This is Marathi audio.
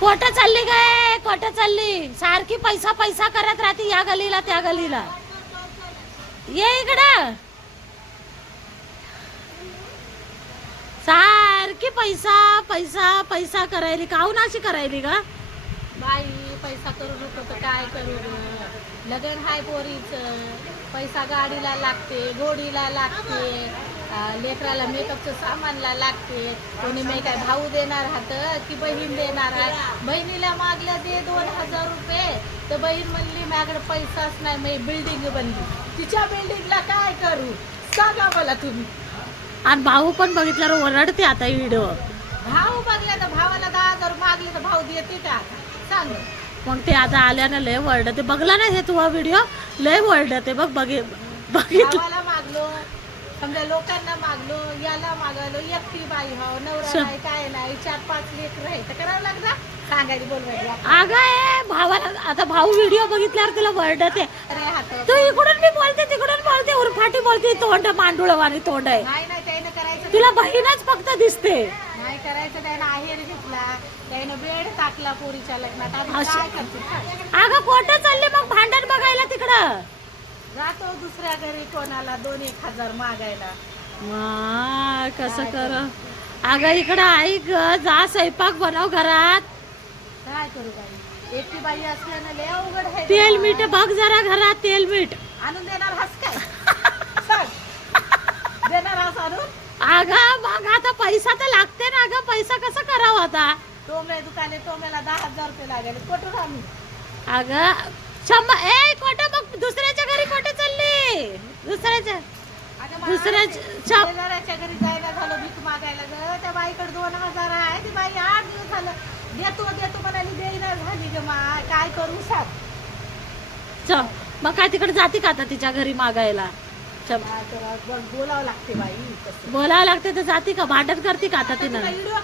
कोठं चालली काय? कोठं चालली? सारखी पैसा पैसा करत राहते, या गलीला त्या गलीला. ये इकडं. सारखी पैसा पैसा पैसा करायली. काहून अशी करायली का बाई? पैसा करू नको तर काय करू ग? लग्न हाय पोरीचं, पैसा गाडीला लागते, गोडीला लागते, लेकराला मेकअपचं सामानला लागते. कोणी मी काय भाऊ देणार हात की बहीण देणार आहे? बहिणीला मागलं दे 2000 रुपये, तर बहीण म्हणली माझ्याकडे पैसाच नाही, मी बिल्डिंग बनली. तिच्या बिल्डिंगला काय करू सांगा मला तुम्ही. आणि भाऊ पण बघितल्यावर ओरडते आता ही व्हिडिओ. भाऊ बघला तर भावाला 10,000 मागले तर भाऊ देते का सांग? मग ते आता आल्यानं लय वरडते. बघला ना हे तुझा व्हिडिओ? लय वरडते बघ. बघितलं. भावाला मागलो, समजा लोकांना मागलो, याला मागलो, एकटी बाई हो, नवरा नाही काय नाही, 4-5 लेकरं आहे तर करावं लागतं सांगायला बोलवायला. अगं ए भावाला आता भाऊ व्हिडिओ बघितल्यावर तिला वरडते. अरे हात तू इकडून मी बोलते तिकडून बोलते, उरफाटी बोलते. तोंड मांडुळवाणी तोंड आहे. नाही नाही त्यानं करायचं तुला बहीणच फक्त दिसते. नाही करायचं. त्यानं आहेर घेतला, त्यानं बेड टाकला पोरीच्या लग्नात. आधी अशी- काय करते काय? अगं कोठं चालली मग भांडण बघायला तिकडं? जातो दुसऱ्या घरी कोणाला 2-1 हजार मागायला. कसं कर. अगं इकडं ऐक, जा स्वयंपाक बनव घरात. काय करू बाई? एकटी बाई असल्यानं लय अवघड आहे. तेल मीठ बघ जरा घरात, तेल मीठ. आणून देणार हास काय? सांग. देणार हास आणून? अगं मग आता पैसा तर लागते ना. अगं पैसा कसं करावं आता? टोमळे दुकाने टोम्याला 10,000 रुपये लागले. कुठून आणू? अगं 100 ए कोठं मग दुसऱ्याच्या घरी कोठे चालली? दुसऱ्याच्या अगं दुसऱ्याच्या शेजाऱ्याच्या घरी जायला झालं भीक मागायला ग. त्या बाईकडे 2,000 आहे. ती बाई 8 दिवस झालं देतो देतो म्हणाली, देईना झाली ग. काय करू सांग? मग काय तिकडे जाते का आता तिच्या घरी मागायला? काय करावं? बघ बोलावं लागते बाई. तसं बोलावं लागते तर जाते का? भांडण करते का आता तिनं? व्हिडिओ